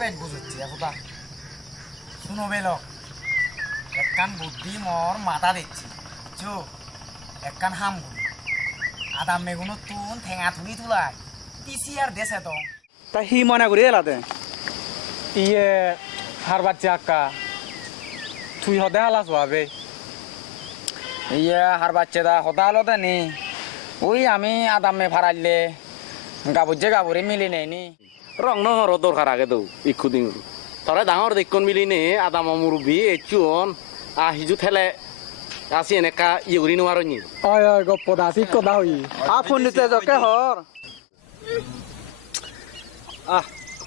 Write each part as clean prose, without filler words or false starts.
বেগ বুঝছি একদা শুনো বেল একখান বুদ্ধি মোর মাথা দিচ্ছি চো একখান হাম গুলি আদাম মেগুনো তুন ঠেঙা তুলি তুলাই পিসি আর দেশে তো তা হি মনে করি এলাতে ইয়ে হার বাচ্চা আক্কা তুই হদে হালাস ভাবে ইয়ে হার বাচ্চা দা হতা হলো নি ওই আমি আদামে ফারাইলে গাবুজে গাবুরে মিলি নেই রং নহর দরকার আগে তো ইক্ষু দিন তরে ডাঙর দেখুন মিলি নে আদাম মুরব্বী এচুন আহিজু ঠেলে আসি এনেকা ইয়ে করি নোয়ার নি অয় অয় গপ্প দা ঠিক কথা হই আপন নিতে জকে হর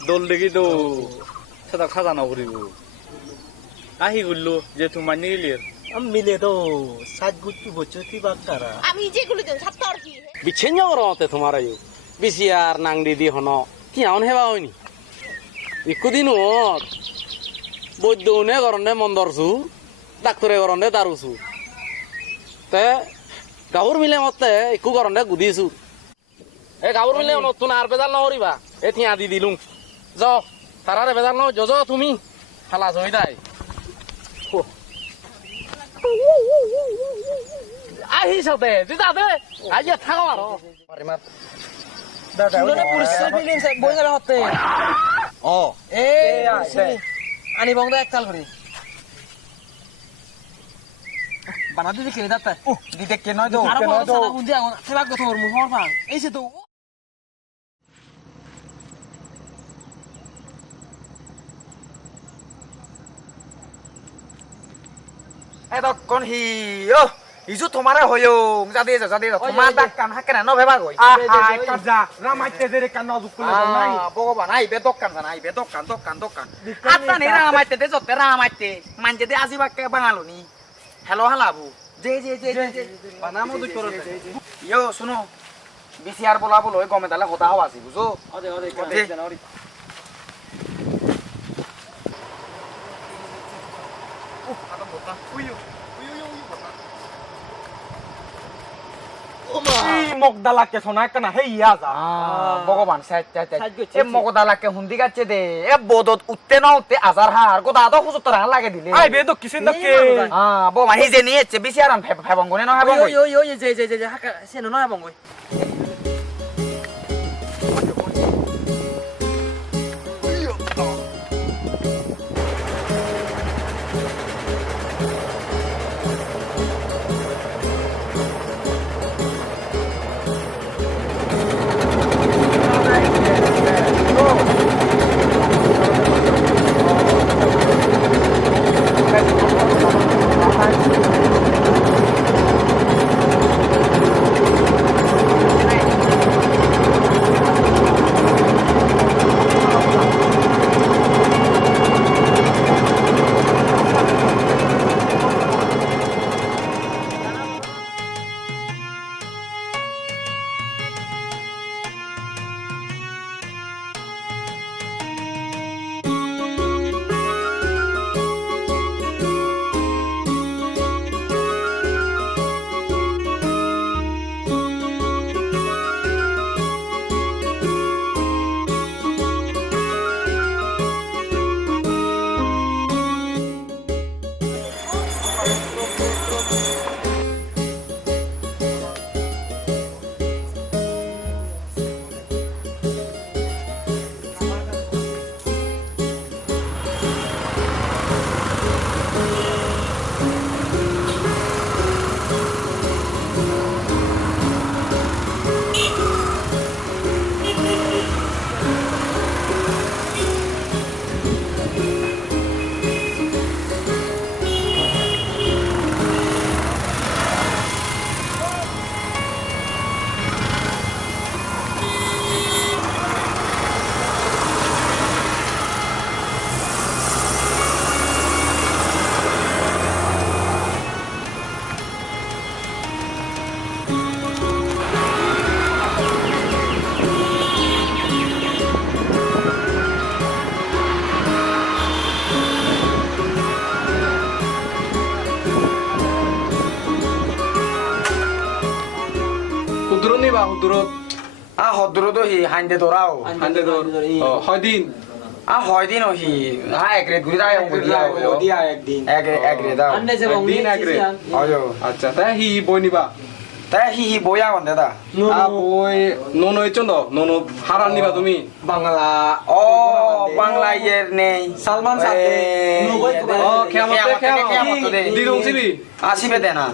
দোল দেখি তো সেটা খাজা নকরিব আহি গুল্লু যে তোমার নিলির মিলে তো সাত গুটি বছর বাক্কারা আমি যেগুলো দেন সব তোর কি বিচ্ছেন রতে তোমার বেশি আর নাং দিদি হন কি আউন হেবা হয়নি ইক্ষু দিন বৈদ্যনে গরনে মন্দরছু ডাক্তরে গরনে দারুছু তে গাঁৱৰ মিলে মতে একো গরনে গুদিছু এ গাঁৱৰ মিলে নতুন আর বেজাল নহরিবা এ থিয়া দি দিলুং যাও তারারে বেজাল ন যজ তুমি খালাস হই দাই আহিছতে দিদাতে আইয়া থাকো আর মারিমাত শুনে পুলিশের বিলিং বই গেল হতে ও এ আনি বংদা একতাল করি বানা দিদি খেলে দাতা ও দিতে কে নয় তো আর বড় সাদা গুন্দি আগুন সেবা কত ওর মুহর পাং এইসে তো এতক্ষণ হি ও ইজু তোমারে হয়ো যাদে তোমার ডাক কান হাকে না ভেবা গই কাজা রামাইতে যে কান নজুক করে নাই ভগবান আইবে দোকান জানা আইবে দোকান আত্তা নে রামাইতে দে যতে রামাইতে মানজে দে আজি বাক্কে বাঙালো নি হ্যালো হালাবু যে বানামো দুই করে ইয়ো শুনো বিসিআর বলা বলো গমে তালে হতা হওয়া আছে বুঝো অদে জানুয়ারি মগদালাকে শোনা কেনা হে ইয়া যা ভগবান এ মগদালাকে হুন্দি গাচ্ছে দে এ বোদত উঠতে না উঠতে আজার হার গোদা তো হুজুর তোরা লাগে দিলে আই বে দকিছেন দকে বৌমা হি যে নিয়েছে বিসিআর ফেবঙ্গনে না হেবঙ্গ ওই যে হাকা সেন নয় বঙ্গই হদ্দুরো তো হি হাইন্দে তোরাও হান্দে তোর হয় দিন হয় দিন হি এক রেত ঘুরি তাই দিয়া একদিন এক রে দাও আন্নে যে বঙ্গি দিন এক রে। অজো আচ্ছা তাই হি বই নিবা তাই হি বইয়া কোন দাদা বই নোনো ইচন্দ নোনো হারান নিবা তুমি বাংলা ও বাংলা ইয়ের নেই সালমান সাথে নবই ও খেয়ামতে খেয়ামতে দিলুং সিবি আসিবে দে না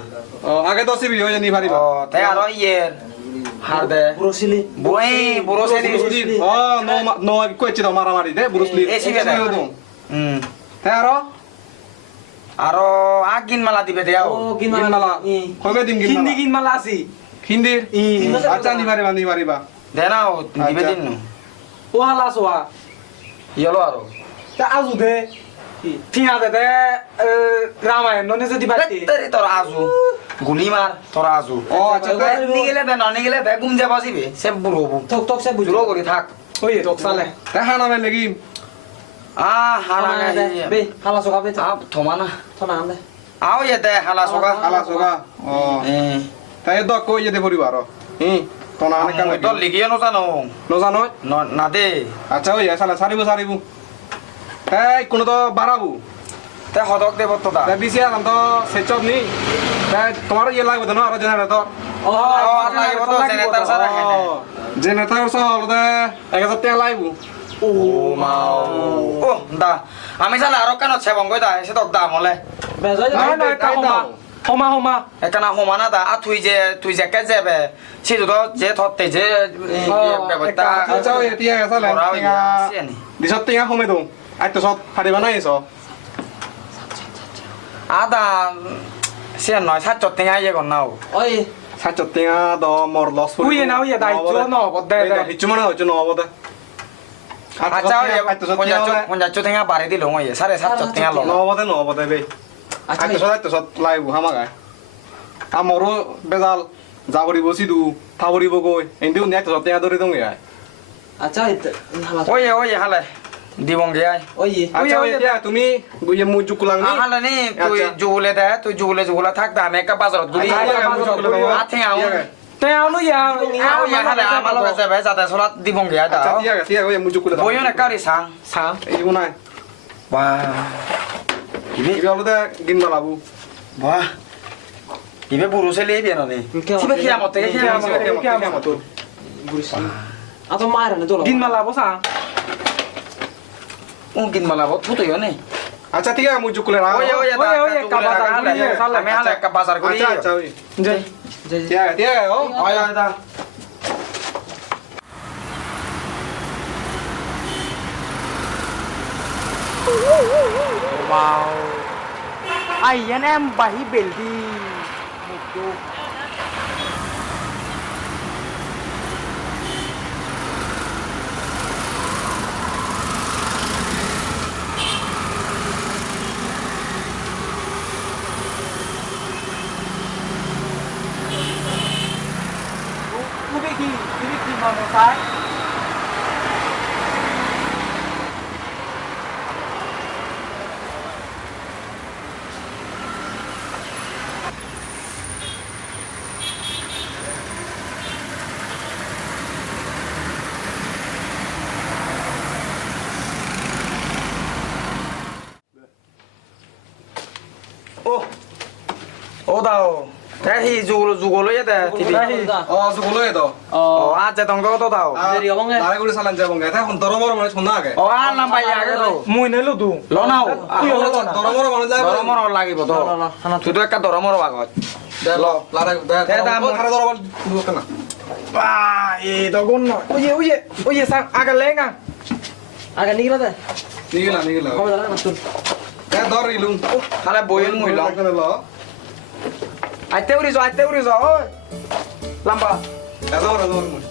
আগে তো সিবি হয়ে নি পারিবা ও তাই আর ইয়ের হার দে ব্রুসলি বই বুড়ো সেনি ও নো নো কইছি তো মারামারি দে ব্রুসলি তাই আর আর আগিন মালা দিবে দেও ও গিনমালা কবে দিন হিন্দি গিনমালা গিনমালা আছে হিন্দির আচ্ছা নি পারিবা দে না দিবে দিন ও হালা সোয়া ইয়েলো আর তা আজু দে ঠিয়া দে রামায়ণ ননে যদি বাতি তেরি তোর আজু গুলি মার তোর আজু ও আচ্ছা তাই নিগেলে দে ননিগেলে দে গুম যা বাজিবে সে বুড়ো ঠক ঠক সে বুঝলো জুরো করে থাক ওই ঠক সালে তাই হানা মেলে কি হানা বে হালা সোয়া বে থমানা থনা আন্দে আও দে হালা সোগা আলা সোগা ও তাই দ কই যেতে পরিবার তোনা অনেক কাম তো লিখিয়ে নো জানো নো জানো না দে আচ্ছা ওই সালা সারিবু এই কোন তো বাড়াবো তে হদক দেব তো দা তাই বিসি আলাম তো সেচব নি তাই তোমার ইয়ে লাগবে তো না আর জেনারেটর ও লাগিব তো জেনেটার সারা হেনে জেনারেটর সহ হলদে 1000 টাকা লাগবো ও মাও ও দা আমি জানা আর কেন ছেবং কই দা এসে তো দাম হলে বেজয় না না কা হোমা হোমা একানা হমানা দা তুই যে কে যাবে সিধু তো যে থতে যে ব্যবস্থা আচ্ছা ওই তিয়া গেছালে দিছত টিয়া কমে তো আই তো সব হারিবা নাই এসো আদা সে নয় সাত টেঙা ইয়ে কর নাও ওই সাচত টিয়া দ মর লস উইয়ে না উইয়ে দাই জো ন বদে দে হিচু মানে হচ্ছে ন বদে আচ্ছা পঞ্চাশ টেঙা বাড়ি দিল ওই সাড়ে সাত টেঙা লো ন বদে বে আচ্ছা আই তো সব লাইবু হামাগায় আমরো বেজাল যাবরি বসি দু থাবরি বগই এন্দিও নে তো টিয়া ধরে দং গায় আচ্ছা হালা ওই হালে দিবং গে আই ওই আচ্ছা ওই তিয়া তুমি বুয়ে মুজু কুলাং নি হালে নি তুই জুগুলে দে তুই জুগুলে থাক দা আমি একটা বাজারত গুলি আথে আও তে আউনো ইয়া আও ইয়া হালে আমালো যাবে যাতে সলাত দিবং গে দা আচ্ছা তিয়া ওই মুজু কুলা বইও না কারি সাং সাং এই নাই বাহ ইবে হলদে গিনবা লাবু বাহ ইবে বুড়ো ছেলে বিয়ে ননি সিবে কিয়ামত থেকে কিয়ামত আতো মারা না তো গিনমালা বসা mungkin malah buat foto ya nih. আচ্ছা ঠিক আছে মুজু কুলে রাও ওই ke pasar kuli আমি হালে ke pasar kuli আচ্ছা আচ্ছা ওই যে তিয়া ও ayo kita wow ayan em bahi beldi mutu mau sai oh tao thế thì dù lo ya deh TV 어 수고로 해도 oh aja dong to tao দেরি হবং গে 나래 우리 살란 잡은 게 এখন দরমর মানে শোনাগে oh alam bayar gitu মুই নইলো তু lo nau দরমর মানে যাবে doromor lagi boto tu tu ekka doromor bagot দেলো লারে দে দাম। খারে দরমর দুটো না wah dogon no oye sang aga lenga aga nigila de নিগলা কবে দাঁড়া না তুই তে দর ইলুম hala boyen mui lo ল aite urizo oi lamba দর মুই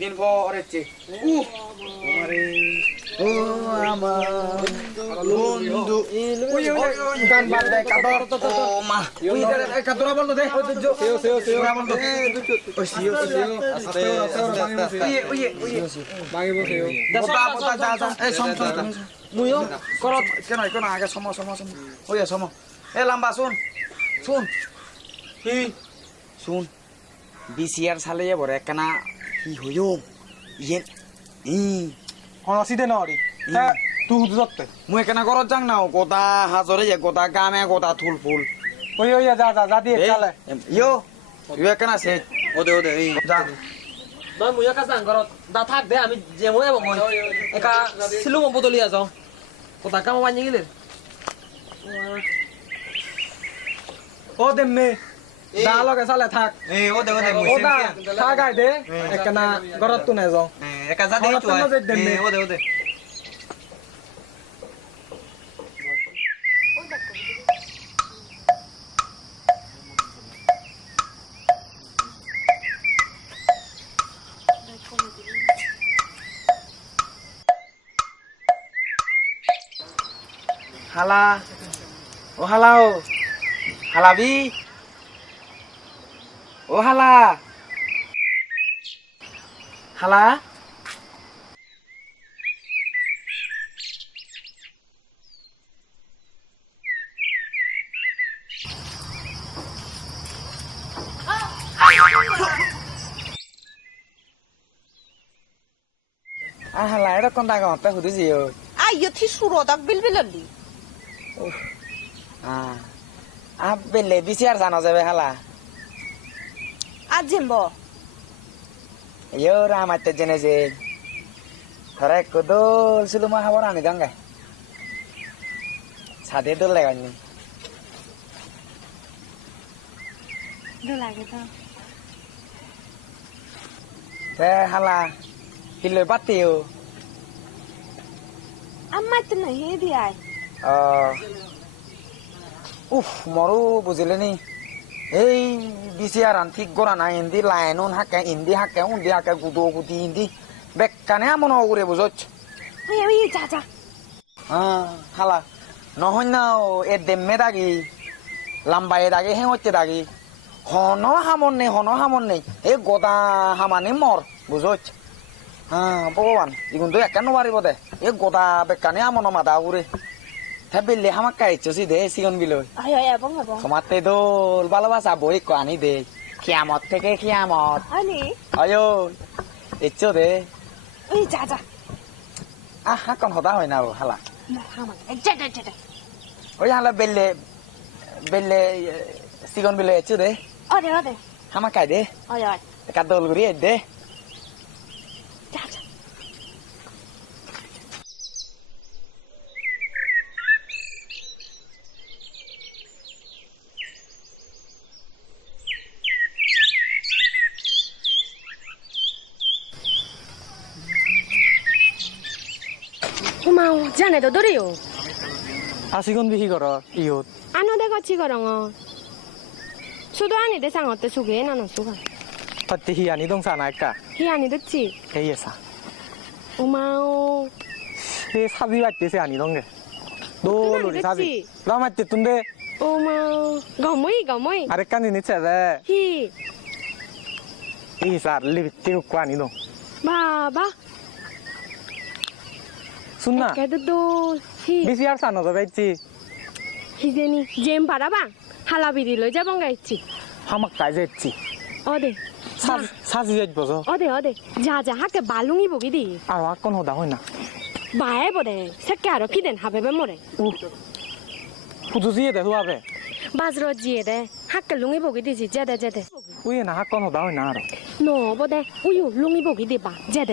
দিন পরেছে ও আমার বন্ধু ওই গান বাদ দে কাদর ও মা ওই কাদরা বল দে সেও বল দে ও সিও আস্তে ওই বাগে বসেও বতা যা এই সম মুইও করত কেন আগে সম ওই সম এ লম্বা শুন কি শুন বিসিআর সালে বড় একনা কি হইও ইয়ে অসিদে নরি তুই হুদু দত্তে মুই একনা করত যাং না গোটা হাজরে যে গোটা গামে গোটা থুল ফুল ওই যা দিয়ে চালে ইয়ো ইয়ে একনা সে ওদে এই যা মই মুয়া কা সাং করত দা থাক দে আমি যে মই এবং মই একা সিলু মম বদলিয়া যাও কথা কাম বানি গেলে ও দে মে দা লগে চালে থাক ওদে ও দা থাক আই দে একনা গরত তু না যাও একা যা দে তো ওদে হালা ও হালাবি ও হালা হালা এটা কোন টাকা হতে হুদিছি Ayo ti suro dak bilbilali. বেলে বিসিআর জানা যাবে হালা Ajimbo. ইয়ো রামাতে জেনেছে ধরে কদল ছিল মা হাবর আনি দাঙ্গায় সাদে দল লাগানি হালা কিলো পাতিও Amma tna he di ai. উফ মরু বুঝিলে নি এই বিসিআর ঠিক গড়া না ইন্দি লাইন হাকে ইন্দি হাকে উন্দি হাকে গুদো গুদি ইন্দি বেকানে আমন ওরে বুঝছ Oye ja. হালা নহয় না এ দেমে দাগি লাম্বাই দাগি হেঙতে দাগি হন হামন নেই এই গদা হামানি মর বুঝছ ভগবান ইগুন তো একা নোৱাৰিব দে এই গদা বেকানে আমন মাদা উরে বেলে হামাক কাইছি দে সিগন বিলৈ Ayo abong. সমাতে দোল ভালোবাসা বই আনি দে খিয়ামত থেকে খিয়ামত Ani. আয়ো ইচ্ছো দে Oye ja. আহা কন হদা হয় না হালা Na hama. Ja. ওই হালা বেলে সিগন বিলৈ ইচ্ছো দে Ode. হামাক কাই দে Oye. একা দোল ঘুরি দে Ja. 고마워. 자네도 노래요. আসিগন বিহি কর ইহত 안어대 같이 거랑어. 수도 아니 대상 어때 수게 나는 수가. পাতি হিয়ানি দং সানা একা 희 아니 듣지. এই এসা 고마워. এই সাবি বাটতেছে আনি দঙ্গে দোলুরি সাবি 그치? লামাতে তুন্দে 고마워. 거모이. আরেক কানি নিচে দে 희. এই সার লিবিতে কোয়ানি দং 봐봐. শুননা 걔도 희. বিসিআর সানো যাবাইছি 희재니 잼 바라봐. 할라비리로 잡은 거 있지. হামাক কাই যাইছি 어디. সাজি যাইত বজ 어디. 자자 학교 말롱이 보기디. আর আকন হদা হয় না 마해보래. 새끼하러 피된 하베베 모래. পুজুজিয়ে দে হুয়াবে 바스러지에 돼. 학교 롱이 보기디지. 제대. উইয়ে না আকন হদা হয় না আর 너 보대. 우유 롱이 보기디 봐. 제대.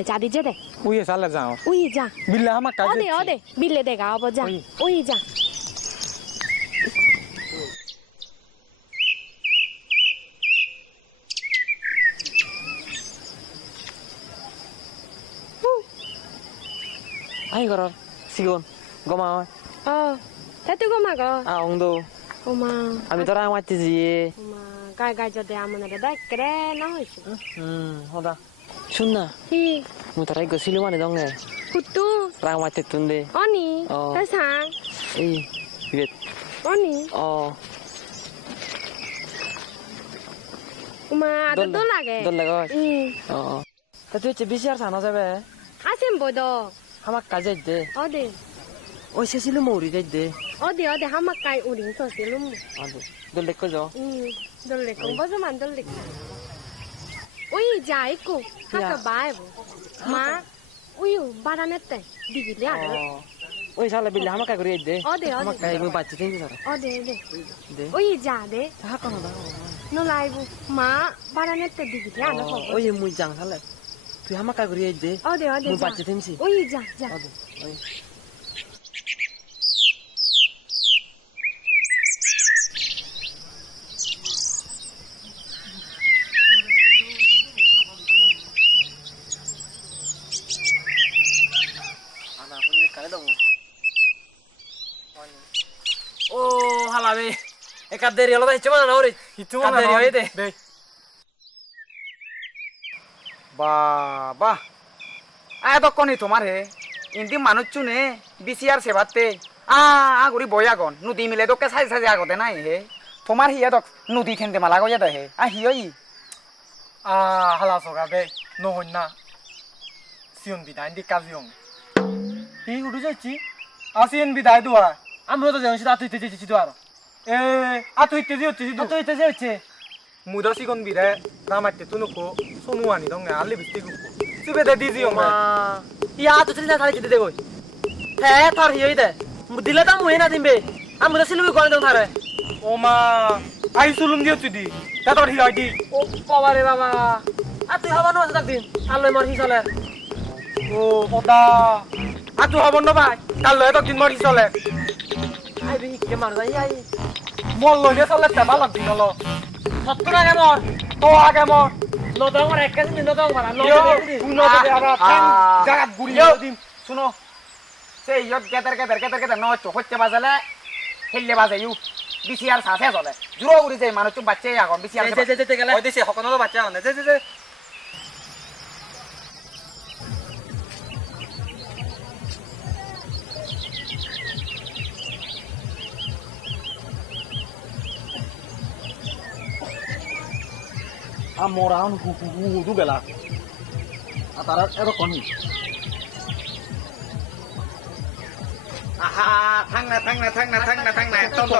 উইয়ে চালে যাও 우이자. বিল্লে হামাক কাই 어디 빌레 대가 아버자 어이. 오이자 아이 걸어 시곤 고마워 대뜨고 막어 아 엉도 고마 아미 너랑 왔지지 고마 갈갈저대 아무나 다 그래 나오시 호다 শুন না হি মু তারা গো সিলুমানি দং নে হুতু রাং মাতে তুন্দে অনি 어. তাসাং এই বিবেত অনি 어 উমা তো লাগে দল লাগা 응 তা তুই হচ্ছে বিসিআর সানা যাবে 아셈 보도 হামাক কাজে দে 어디 ওই সে সিলু মৌরি যাই দে 어디 한마까이 우린 소실룸 আদু দল দেখো যাও 응 돌레 공부좀 안 돌레 우유 자 있고 하까 봐요 마 우유 바라냈대 디기리 알아 ওই শালা বিল্লা হামাক কাই করি দে 어디 হামাক কাই মু বাচ্চা তিন সারা 어디 দে 우유 자네 তা কোন না 너 라이브 마 바라냈대 디기리 알아 ওই মুই জাং শালা তুই হামাক কাই করি দে 어디 মু বাচ্চা তিনছি 우유 자 আদু ওই ও হালাবে একা দেরি হলো ভাই চমা না ওরে হিচু কার দেরি হয়ে দে দে বাবা আয় তো কোনি তোমার হে ইন্দি মানুষ চুনে বিসিআর সেবাতে আগুরি বই আগন নদী মিলে তোকে সাইজ সাইজ আগতে নাই হে তোমার হিয়া তো নদী খেনতে মালা গইয়া দে হে হিয়ই হালা সগা বে নহন না সিয়ন বিদায় দি কাজিয়ং এই উঠু যাচ্ছি আসিয়ন বিদায় দুয়া আমরা তো জানি আতুই তেজি চিছি দুয়ার এ আতুই তেজি হচ্ছে আতুই তেজি হচ্ছে মুদা সিগন বিদায় রামাইতে তুনুকো সোমুয়ানি দং আলে বিস্তি গুকো সুবেদে দিজিও মা ইয়া তো তিন সাড়ে চিতে দে কই হে তোর হিই দে দিলে তো মুই না দিমবে আমি তো সিলুবি করে দং থারে ও মা আই সুলুম দিও তুই দি তাতর হিলাই দি ও বাবা রে বাবা আর তুই হবা না তাক দিন আল্লাহ মার হিসালে ও ওটা আতু হবন না ভাই কাল লয় তো দিন মরি চলে আই বি কে মার যাই আই মল লইলে চলে তেবা লাগি নল সত্তর আগে মর তো আগে মর নদং মার এক কেজি নদং মার ইয়ো নদং উনো দে আরা জাগাত গুড়ি দিম শুনো সেই ইয়ত গেদার নয় তো হচ্ছে বাজালে খেললে বাজে ইউ বিসিআর সাথে চলে জুড়ো উড়ি যায় মানুষ বাচ্চা আগন বিসিআর যেতে গেলে ওই দেশে হকনলো বাচ্চা হনে যে আমরা হুদু গেলা তারা এত কমি থাক না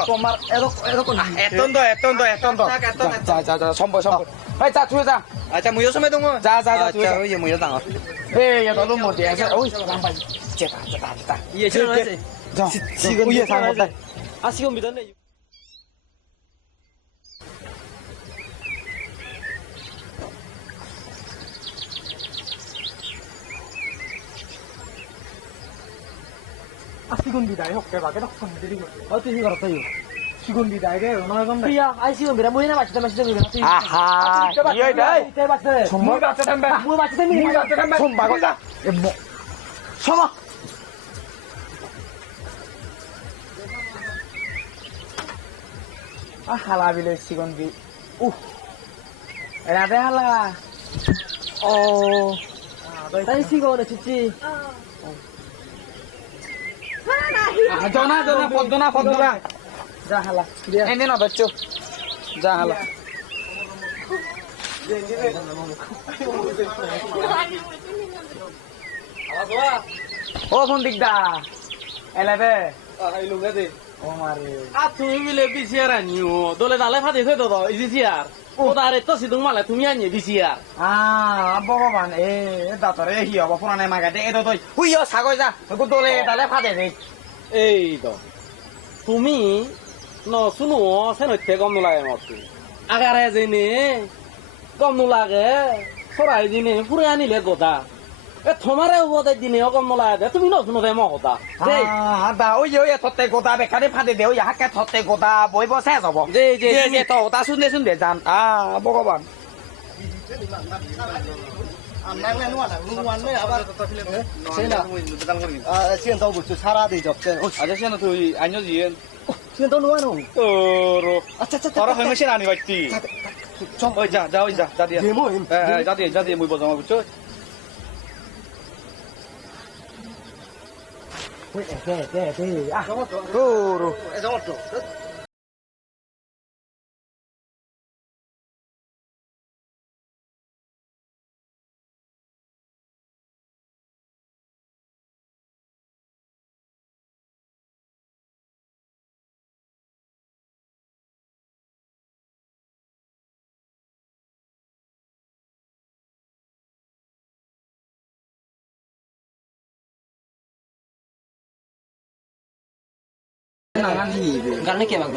তোমার এরকম যা সম্ভব ভাই যা তুই যা আচ্ছা মুইও সময় দङ যা তুই ওই মুইও দাঙ এই এটা তো মধ্যে আছে ওই রামবাই যেটা ইয়ে ছিল না যা ওই সামনে আসিও বিদান নেই সিগুন বিদায় হকে বাগে রক্ষণ দেরি করে ও তুই করত তাই সিগুন বিদায় রে নয় গম প্রিয়া আইসিও বিরা মুই না বাচ্চা মাসি দেবে আহা ইয়ে দে তে বাচ্চা সম্ভব বাচ্চা থামবে মুই বাচ্চা দেবে মুই বাচ্চা থামবে সম্ভব যা শোনো হালা বিলে সিগন্দি রাধে হালা ও তাই সিগো না চিচি জনা পদ্মনা যা হালা এনে না বাচ্চো যা হালা ও সন্দীপ দা এলাবে ও মারে আ তুমি মিলে বিসিয়ার আনিও দলে দালে ফাদে থই তো ইজিয়ার ও তারে তো সিদুং মালে তুমি আনি বিসিয়ার ভগবান এ দাঁতরে হি হব পুরানে মাগাতে এতো তই হুইও ছাগই যা দলে দালে ফাদে দে এই তো তুমি ন শুনো সে নথে গম নলাগে মত আগারে যেনে গম নলাগে সরাই দিনে পুরে আনিলে গোদা এ তোমারে উপদে দিনে গম নলাগে তুমি ন শুনো দে ম কথা দেই দা ওই থতে গোদা বেকারে ফাদে দে ওই হাকে থতে গোদা বইব শেষ হব যে যে যে তো তা শুনতে জান ভগবান সিয়ন তাও বুঝছো সারা দি জবতে আচ্ছা সিয়ন তুই আইনো জিয়েন সিন তো নয় ন আচ্ছা তোরা হইছে রানি বাইতি ওই যা যা ওই যা যা দিয়ে হ্যাঁ যা দিয়ে মুই বজামা বুঝছো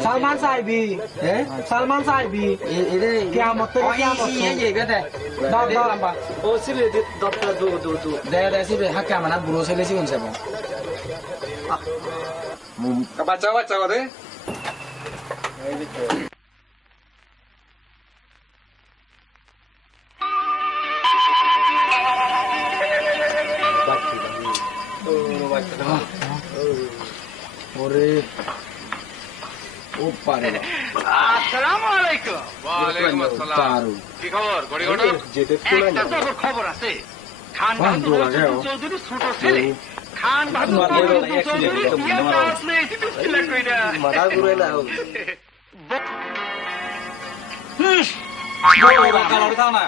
সালমান সাহেবি সালমান সাহেবি কিয়ামত থেকে কিয়ামত দাও দাও লম্বা ও সিলে দত্তা দু দে সিবে হাক্কা মানা বুড়ো ছেলে সিগুন সেব বাচ্চা বাচ্চা করে ওরে ও পারে আসসালামু আলাইকুম ওয়ালাইকুম আসসালাম কি খবর গড়ি গড়ি একটা তো খবর আছে খান বাহাদুর চৌধুরী ছোট ছেলে খান বাহাদুর চৌধুরী কি আসলে সিলেক্ট কইরা মাথা ঘুরে না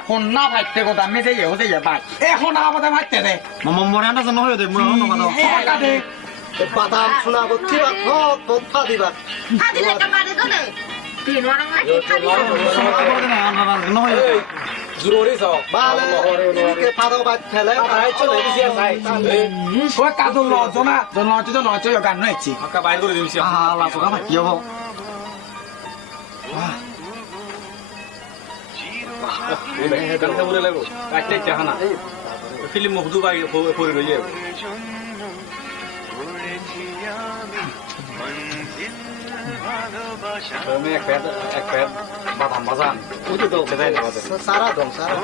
হন্না ভাইতে কথা আমি যে ইয়ে যে ভাই এখন আবাদে ভাইতে দে মরে আনা জন্য হয়ে দে মরে অন্য কথা দে বাদাম শোনা বচ্ছি বা কথা দিবা হাদিলে কামারে গলে তিন ওয়ারা জরুরি সব বালে কে পাদো বাদ খেলে আই চলে দিছি আই ও কাদো লজনা জনতি তো লজ গান নইছি আকা বাইর করে দিছি আলা সোগা কি হবো গান বলে লাগো কাটতে চাহনা ফিল্ম মুখদু বাই পড়ে রইয়ে আমি এক প্যাড বাদাম বাজান ওই তো দেয় না সারা দম সারা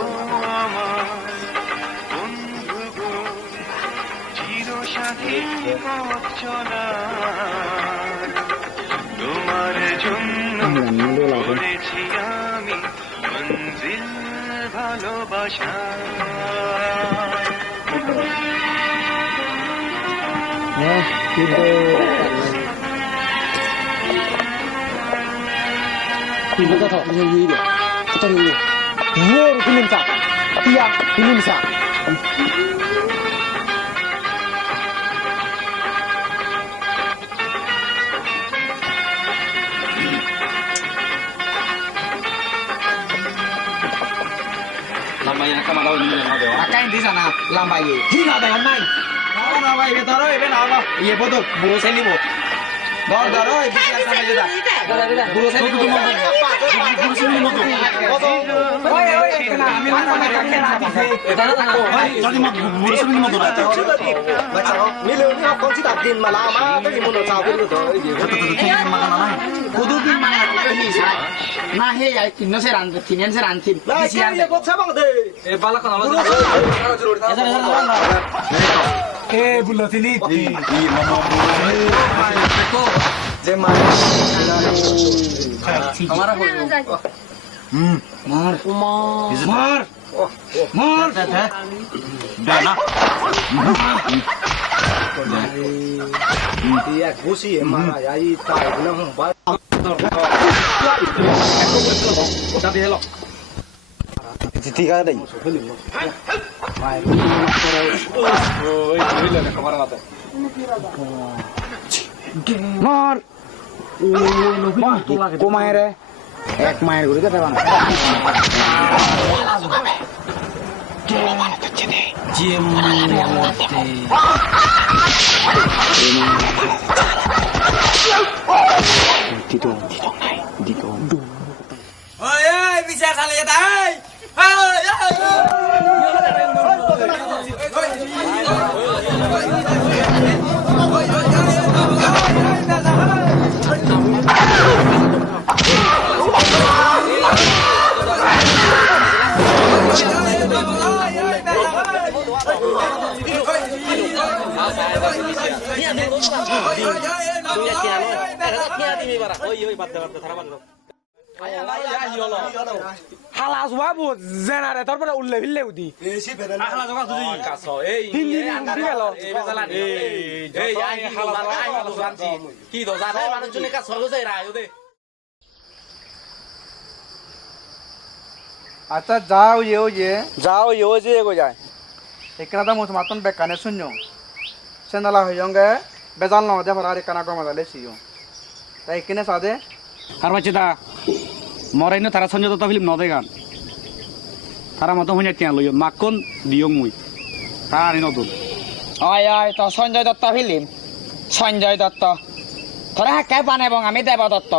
তোমার জন্য করেছি আমি মঞ্জিল ভালোবাসা lambai nak malau ini nak dewa akan di sana lambai hina da nai na na bai betaro ebe na ba ye bodo buro se nibo dor dor oi bisiya sana jeda buro se nibo buro se nibo oi oi na ami na na ka ke na di se eta na oi jadi mak buro se nibo dora baca milo ni kau si tak din malam apa di mulut sahabat itu kudu bin mana ko ni sa na he ya kinno se ran kinen se ran tin nah bisiya ini kau siapa deh e bala kana buro eh bulotili je mana हमारा हो मार मार मार Dana dia gusi mana ya ini tak guna ba tapi hello tiga deh oi chile na kamera mate मार को मायर है एक मायर गुरी का देवाना Oi, bisa kali ya tay. হালা জোয়া বো জেনারেটর পরে উল্লে ফিল্লে উদি আখলা জগা তুই কাছ এই হিন্দি উদি গেল এই বেজালা এই আই হালা আই জানছি কি তো জানে মানুষ জনে কাছ হলো যাই রায় দে আচ্ছা যাও যে এগো যায় একনা তো মুস মাতন বেকানে শুনছো সেনালা হইয়ঙ্গে বেজাল ন দে ফরারে কানা কমা দালে সিও তাই কিনে সাদে আর বাচ্চা দা মরাইনো তারা সঞ্জয় দত্ত ফিল্ম নদে গান তারা মতো হইনা টিয়া লইও মাকন দিয়ং মুই তা আনি নতুন অয় তো সঞ্জয় দত্ত ফিল্ম সঞ্জয় দত্ত তোরা কে পান এবং আমি দেব দত্ত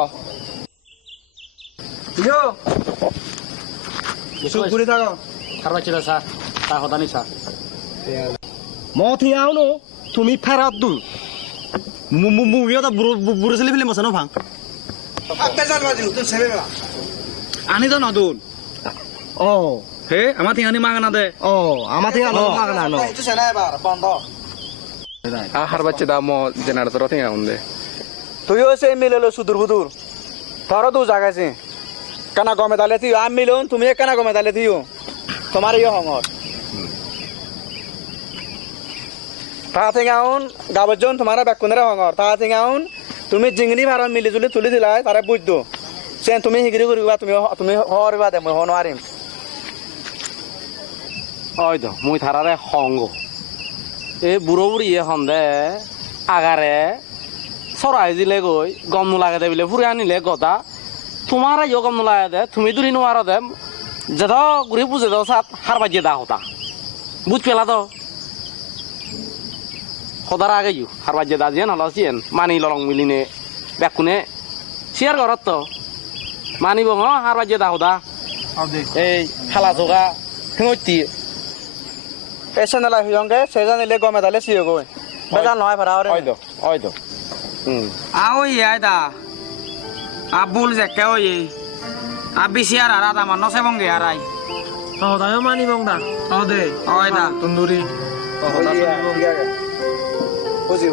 ইয়ো চুপ করে থাকো আর বাচ্চা দা স্যার তা হদানি স্যার মথি আউনো তুমি ফেরাত দু মুভিও তো বুড়ো ছেলে ফিল্ম আছে ন ভাঙ আনি তো নতুন ও হে আমার ঠিকানি মাগনা দে ও আমার থেকে আলো মাগনা নো itu sana bar বন্ধ আহার বাচ্চা দাম জেনারেটর থেকে আউন্দে তুইও সে মিলেলো সুদূর বুদূর ধরো দু জায়গাছে কানা গমে দালে তুই আম মিলুন তুমি কানা গমে দালে তুইও তোমার ইয়ে হঙর তা থেকে আউন গাবজন তোমার বেকুনের হঙর তা থেকে আউন তুমি জিংনি ভাড়া মিলি জুলি তুলি দিলাই তারা বুঝতো সে তুমি হিগরি করিবা তুমি হরিবা দে মই হন আরিম ওই তো মুই থারারে হঙ্গ এই বুড়ো বুড়ি এখন দে আগারে চড়াই দিলে গই গম নোলাগে দে বলে ফুরে আনিলে গদা তোমার ইয়ে গম নোলাগে দে তুমি দূরি নোয়ার দে যেত ঘুরি বুঝে দাও সাত হার বাজিয়ে দা হতা বুঝ পেলা তো সদার আগে ইউ হার বাজিয়ে দা দিয়ে নলসিয়েন মানি লরং মিলিনে বেকুনে শিয়ার ঘরত তো মানিব হার বাজিয়ে দা হতা এই খালা জোগা হিঙতি এসে নালা হিয়ঙ্গে সে জানিলে গমে দালে সিও গই বেজাল নহয় ভাড়া ওই তো আও ইয়াদা আবুল জেকে ওই আবিসিয়ার আর আদা মানো সেবঙ্গে আরাই হদায়ও মানি বংদা ও দে ওইদা তন্দুরি ঠিক আছে বুঝি